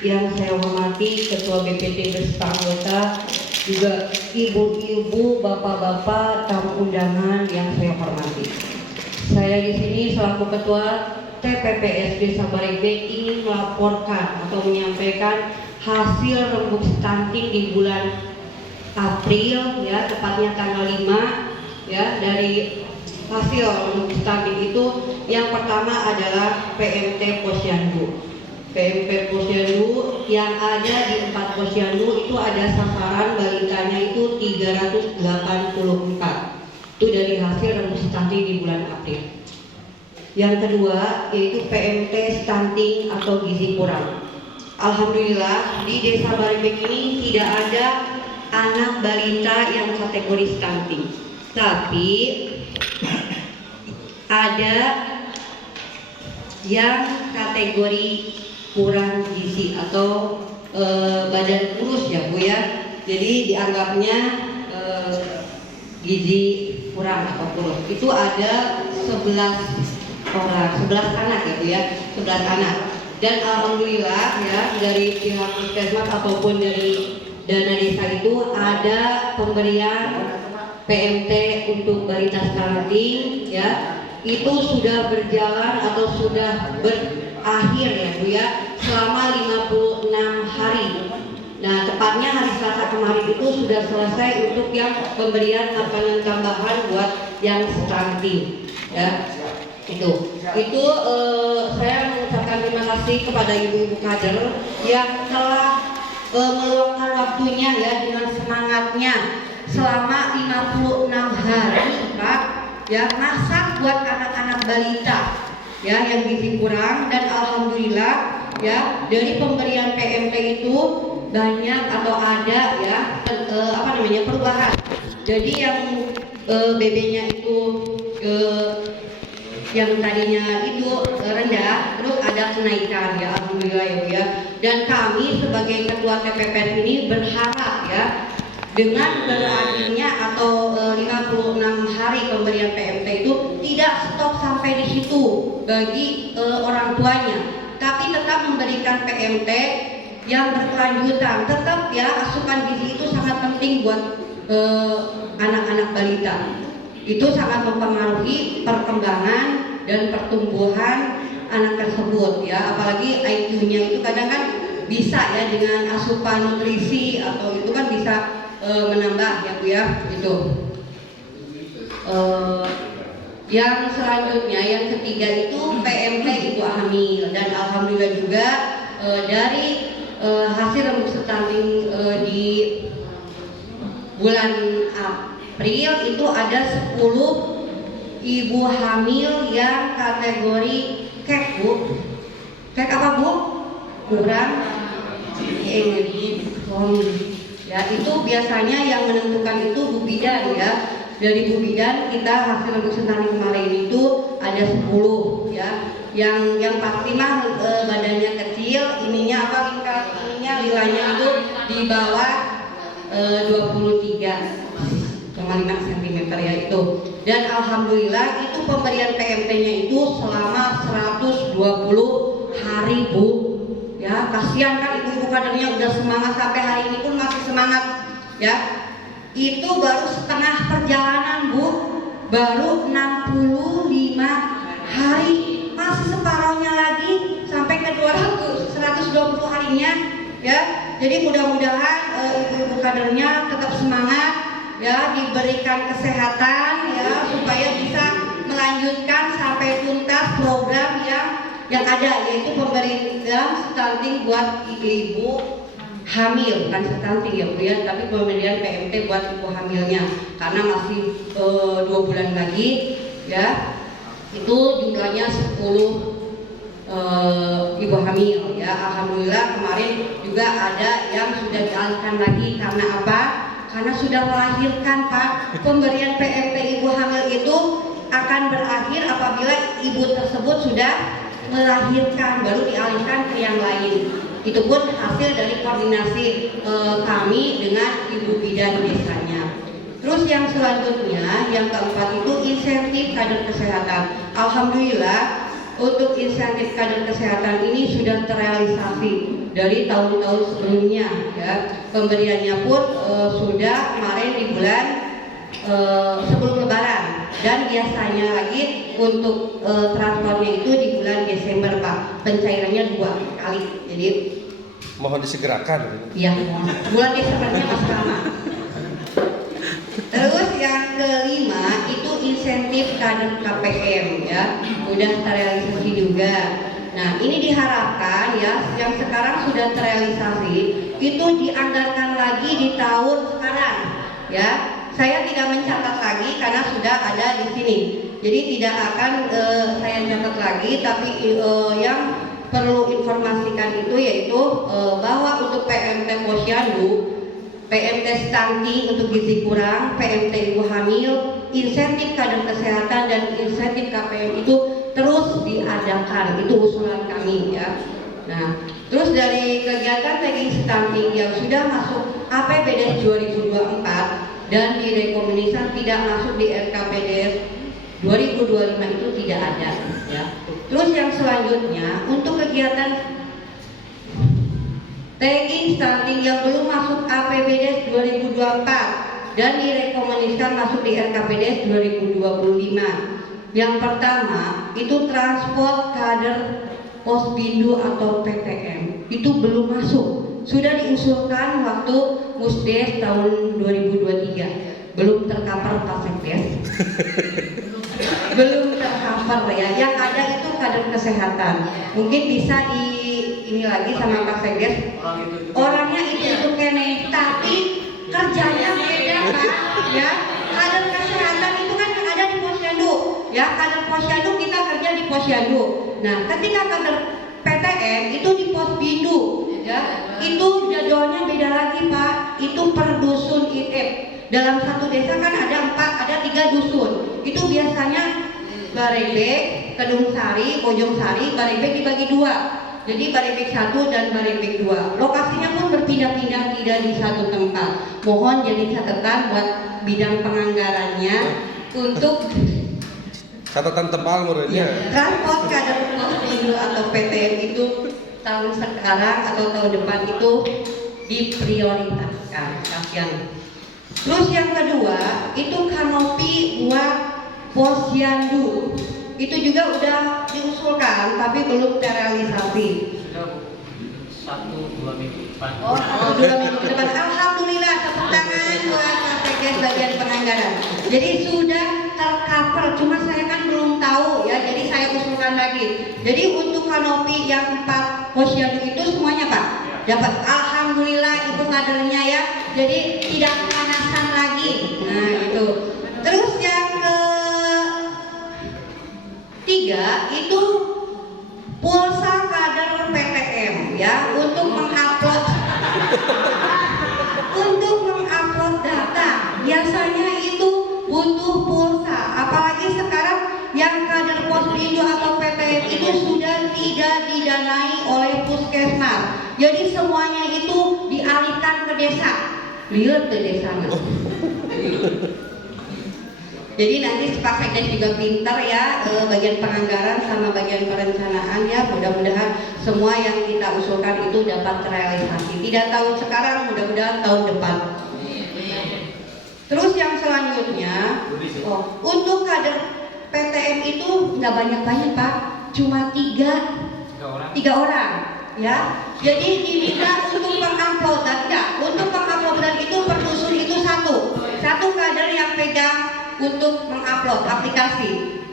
yang saya hormati Ketua BPT beserta anggota, juga ibu-ibu, bapak-bapak, tamu undangan yang saya hormati. Saya di sini selaku Ketua TPPSD Sabaribek ingin melaporkan atau menyampaikan hasil rembuk stunting di bulan April, ya, tepatnya tanggal 5, ya. Dari hasil rembuk stunting itu, yang pertama adalah PMT Posyandu. PMT Posyandu yang ada di 4 Posyandu itu ada sasaran balitanya itu 384. Itu dari hasil rembuk stunting di bulan April. Yang kedua yaitu PMT stunting atau gizi kurang. Alhamdulillah di Desa Baribek ini tidak ada anak balita yang kategori stunting, tapi ada yang kategori kurang gizi atau badan kurus, ya Bu, ya. Jadi dianggapnya gizi kurang atau kurus. Itu ada 11 orang, 11 anak, ya Bu, ya, 11 anak. Dan alhamdulillah, ya, dari pihak puskesmas ataupun dari dana desa itu ada pemberian PMT untuk balita stunting, ya. Itu sudah berjalan atau sudah berakhir, ya Bu, ya, selama 56 hari. Nah, tepatnya hari Selasa kemarin itu sudah selesai untuk yang pemberian makanan tambahan buat yang stunting, ya. Itu saya mengucapkan terima kasih kepada ibu-ibu kader yang telah meluangkan waktunya, ya, dengan semangatnya selama 56 hari, Pak, ya, masak buat anak-anak balita, ya, yang gizi kurang. Dan alhamdulillah, ya, dari pemberian PMT itu banyak atau ada, ya, perubahan. Jadi yang BB-nya itu yang tadinya itu rendah, terus ada kenaikan, ya, alhamdulillah, ya Bu, ya. Dan kami sebagai ketua TPPS ini berharap, ya, dengan berakhirnya atau 56 hari pemberian PMT itu tidak stop sampai di situ bagi orang tuanya, tapi tetap memberikan PMT yang berkelanjutan. Tetap, ya, asupan gizi itu sangat penting buat anak-anak balita. Itu sangat mempengaruhi perkembangan dan pertumbuhan anak tersebut, ya. Apalagi IQ-nya itu kadang kan bisa, ya, dengan asupan nutrisi atau itu kan bisa menambah, ya Bu, ya. Itu yang selanjutnya, yang ketiga itu PMT ibu hamil. Dan alhamdulillah juga dari hasil rembuk stunting di bulan April itu ada 10 ibu hamil yang kategori kek, Bu. Kek apa, Bu? Kurang ya, itu biasanya yang menentukan itu Bu Bidan, ya. Dari Bu Bidan kita hasil rembuk stunting kemarin itu ada 10, ya. Yang pasti mah badannya kecil, ininya apa, lilanya itu di bawah 23,5 cm, ya, itu. Dan alhamdulillah itu pemberian PMT-nya itu selama 120 hari, Bu. Ya, kasihan kan ibu-ibu kadernya udah semangat sampai hari ini pun masih semangat, ya. Itu baru setengah perjalanan, Bu. Baru 65 hari, masih separuhnya lagi sampai ke 120 harinya, ya. Jadi mudah-mudahan ibu-ibu kadernya tetap semangat, ya, diberikan kesehatan, ya, supaya bisa melanjutkan sampai tuntas program yang ada, yaitu pemberian stunting buat ibu-ibu hamil, bukan stunting, ya Bu, ya, tapi pemberian PMT buat ibu hamilnya, karena masih 2 bulan lagi, ya. Itu jumlahnya 10 ibu hamil, ya. Alhamdulillah kemarin juga ada yang sudah dialihkan lagi. Karena apa? Karena sudah melahirkan, Pak. Pemberian PMT ibu hamil itu akan berakhir apabila ibu tersebut sudah melahirkan, baru dialihkan ke yang lain. Itu pun hasil dari koordinasi kami dengan ibu bidan desanya. Terus yang selanjutnya, yang keempat itu insentif kader kesehatan. Alhamdulillah untuk insentif kader kesehatan ini sudah terrealisasi dari tahun-tahun sebelumnya ya. Pemberiannya pun sudah kemarin di bulan sebelum Lebaran, dan biasanya lagi untuk transfernya itu di bulan Desember Pak, pencairannya 2 kali. Jadi mohon disegerakan. iya, bulan Desembernya masih lama. Terus yang kelima itu insentif kader KPM ya, udah terrealisasi juga. Nah ini diharapkan ya, yang sekarang sudah terrealisasi itu dianggarkan lagi di tahun sekarang ya. Saya tidak mencatat lagi karena sudah ada di sini, jadi tidak akan saya catat lagi. Tapi yang perlu informasikan itu yaitu bahwa untuk PMT Posyandu, PMT stunting untuk gizi kurang, PMT ibu hamil, insentif kader kesehatan dan insentif KPM itu terus diadakan. Itu usulan kami ya. Nah, terus dari kegiatan tagging stunting yang sudah masuk APBDes 2024 dan direkomendasikan tidak masuk di RKPDS 2025 itu tidak ada ya. Terus yang selanjutnya untuk kegiatan tagging stunting yang belum masuk APBDes 2024 dan direkomendasikan masuk di RKPDS 2025. Yang pertama itu transport kader Posbindu atau PTM itu belum masuk. Sudah diusulkan waktu Musdes tahun 2023, belum tercover Pak Sekdes. Belum tercover ya. Yang ada itu kader kesehatan. Mungkin bisa di ini lagi sama Pak Sekdes. Orangnya itu kene, tapi kerjanya beda Pak. Ya, kader kesehatan itu kan yang ada di Posyandu. Ya, kader Posyandu kita kerja di Posyandu. Nah, ketika kader PTM itu di Posbindu, ya, itu jadwalnya beda lagi Pak. Itu per dusun IF. Dalam satu desa kan ada 3 dusun. Itu biasanya Barebek, Kedung Sari, Bojong Sari, Barebek dibagi 2. Jadi Barebek 1 dan Barebek 2. Lokasinya pun berpindah-pindah, tidak di satu tempat. Mohon jadi catatan buat bidang penganggarannya untuk catatan tebal menurutnya. Transport kader Posbindu atau PTM itu tahun sekarang atau tahun depan itu diprioritaskan. Kasihan. Terus yang kedua itu kanopi buat Posyandu. Itu juga udah diusulkan tapi belum terrealisasi. 1-2 minggu depan. Oh, 1-2 minggu depan. Alhamdulillah, tepuk tangan buat KPGS bagian penganggaran. Jadi sudah tercover, cuma saya kan belum tahu ya, jadi saya usulkan lagi. Jadi untuk kanopi yang 4 Posyandu itu semuanya Pak dapat. Alhamdulillah itu kadernya ya, jadi tidak kepanasan lagi. Nah itu. Terus yang ketiga itu pulsa kader PTM ya, untuk mengupload data. Biasanya itu butuh pulsa, apalagi sekarang yang kader Posbindu atau PTM itu sudah tidak didanai oleh puskesmas. Jadi semuanya itu dialihkan ke desa. Lihat ke desanya. Jadi nanti Pak Sekdes juga pintar ya, bagian penganggaran sama bagian perencanaan ya. Mudah-mudahan semua yang kita usulkan itu dapat terrealisasi. Tidak tahun sekarang, mudah-mudahan tahun depan. Terus yang selanjutnya, untuk kader PTM itu nggak banyak-banyak Pak, cuma 3 orang ya. Jadi diminta untuk penguploadan, untuk penguploadan itu per dusun itu satu kader yang pegang untuk mengupload aplikasi.